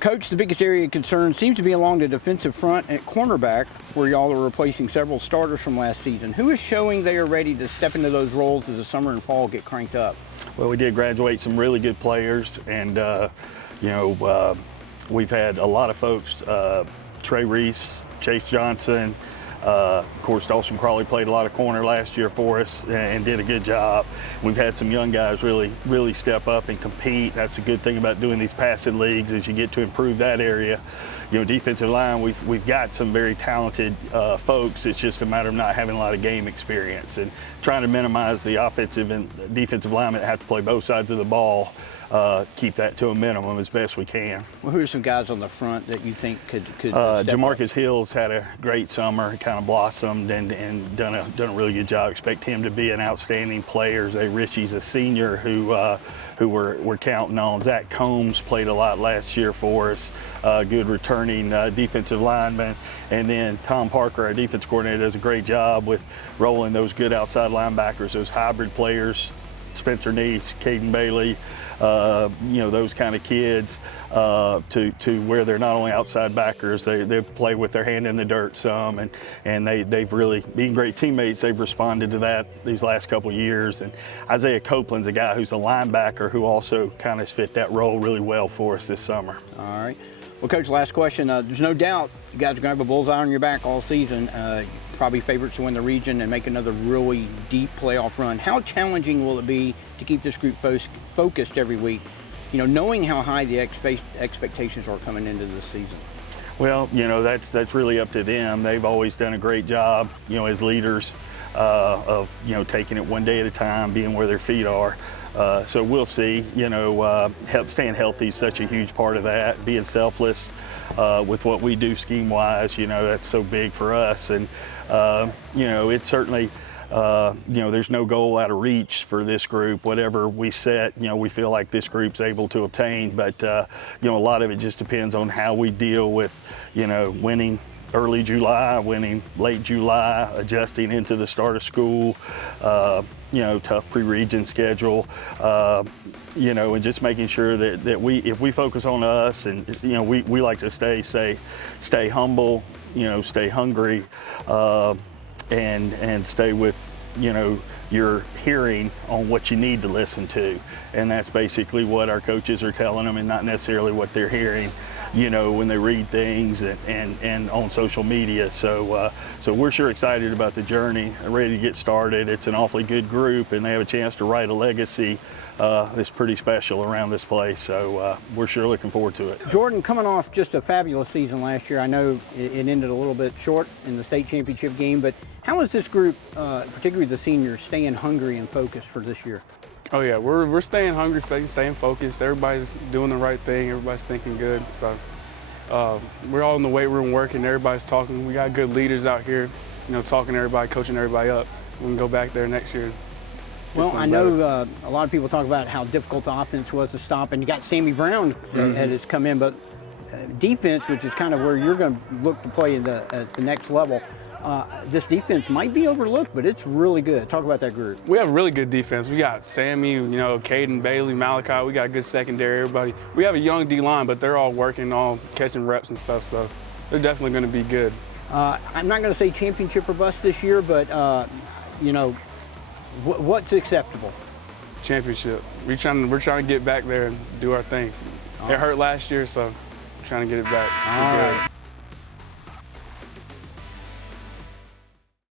Coach, the biggest area of concern seems to be along the defensive front at cornerback, where y'all are replacing several starters from last season. Who is showing they are ready to step into those roles as the summer and fall get cranked up? Well, we did graduate some really good players, and we've had a lot of folks. Trey Reese, Chase Johnson, of course, Dawson Crawley played a lot of corner last year for us and did a good job. We've had some young guys really step up and compete. That's a good thing about doing these passing leagues, is you get to improve that area. You know, defensive line, we've got some very talented folks. It's just a matter of not having a lot of game experience and trying to minimize the offensive and defensive linemen that have to play both sides of the ball. Keep that to a minimum as best we can. Well, who are some guys on the front that you think could step up? Jamarcus Hill's had a great summer, kind of blossomed and done a really good job. Expect him to be an outstanding player. Zay Ritchie's a senior who we're counting on. Zach Combs played a lot last year for us. Good returning defensive lineman. And then Tom Parker, our defense coordinator, does a great job with rolling those good outside linebackers, those hybrid players, Spencer Neese, Caden Bailey, those kind of kids to where they're not only outside backers, they play with their hand in the dirt some, and they've really, being great teammates, they've responded to that these last couple of years. And Isaiah Copeland's a guy who's a linebacker who also kind of fit that role really well for us this summer. All right. Well, Coach, last question. There's no doubt you guys are going to have a bullseye on your back all season. Probably favorites to win the region and make another really deep playoff run. How challenging will it be to keep this group focused every week, knowing how high the expectations are coming into this season? Well, that's really up to them. They've always done a great job, as leaders of, taking it one day at a time, being where their feet are. So we'll see, staying healthy is such a huge part of that, being selfless with what we do scheme-wise, that's so big for us. And, it's certainly, there's no goal out of reach for this group. Whatever we set, we feel like this group's able to obtain. But, a lot of it just depends on how we deal with, winning early July, winning late July, adjusting into the start of school, tough pre-region schedule, and just making sure that if we focus on us and, we like to stay humble, stay hungry, and stay with, your hearing on what you need to listen to. And that's basically what our coaches are telling them and not necessarily what they're hearing, when they read things and on social media. So we're sure excited about the journey, ready to get started. It's an awfully good group, and they have a chance to write a legacy that's pretty special around this place. So we're sure looking forward to it. Jordan, coming off just a fabulous season last year, I know it ended a little bit short in the state championship game, but how is this group, particularly the seniors, staying hungry and focused for this year? Oh yeah, we're staying hungry, staying focused. Everybody's doing the right thing. Everybody's thinking good. So we're all in the weight room working. Everybody's talking. We got good leaders out here, talking to everybody, coaching everybody up. We can go back there next year. Well, I know a lot of people talk about how difficult the offense was to stop, and you got Sammy Brown that has come in, but defense, which is kind of where you're going to look to play at the next level. This defense might be overlooked, but it's really good. Talk about that group. We have really good defense. We got Sammy, Caden, Bailey, Malachi. We got good secondary, everybody. We have a young D-line, but they're all working, all catching reps and stuff, so they're definitely going to be good. I'm not going to say championship or bust this year, but, what's acceptable? Championship. We're trying to get back there and do our thing. It hurt last year, so trying to get it back. All right.